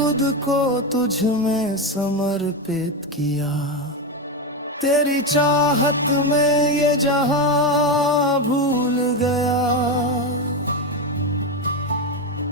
खुद को तुझ में समर्पित किया। तेरी चाहत में ये जहां भूल गया।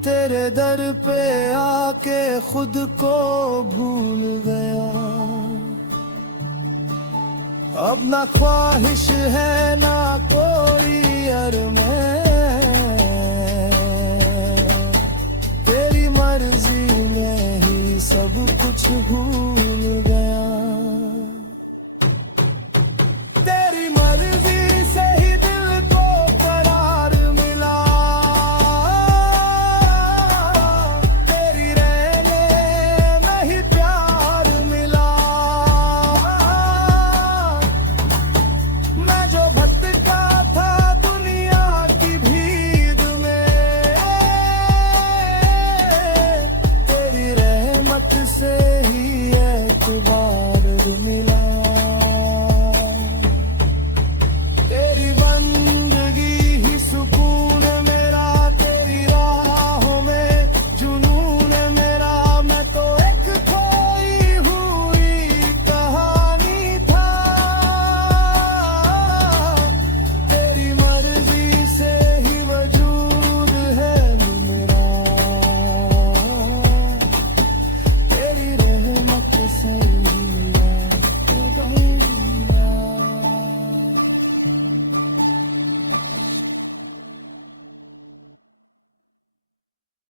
तेरे दर पे आके खुद को भूल गया। अब ना ख्वाहिश है ना कोई अरमान,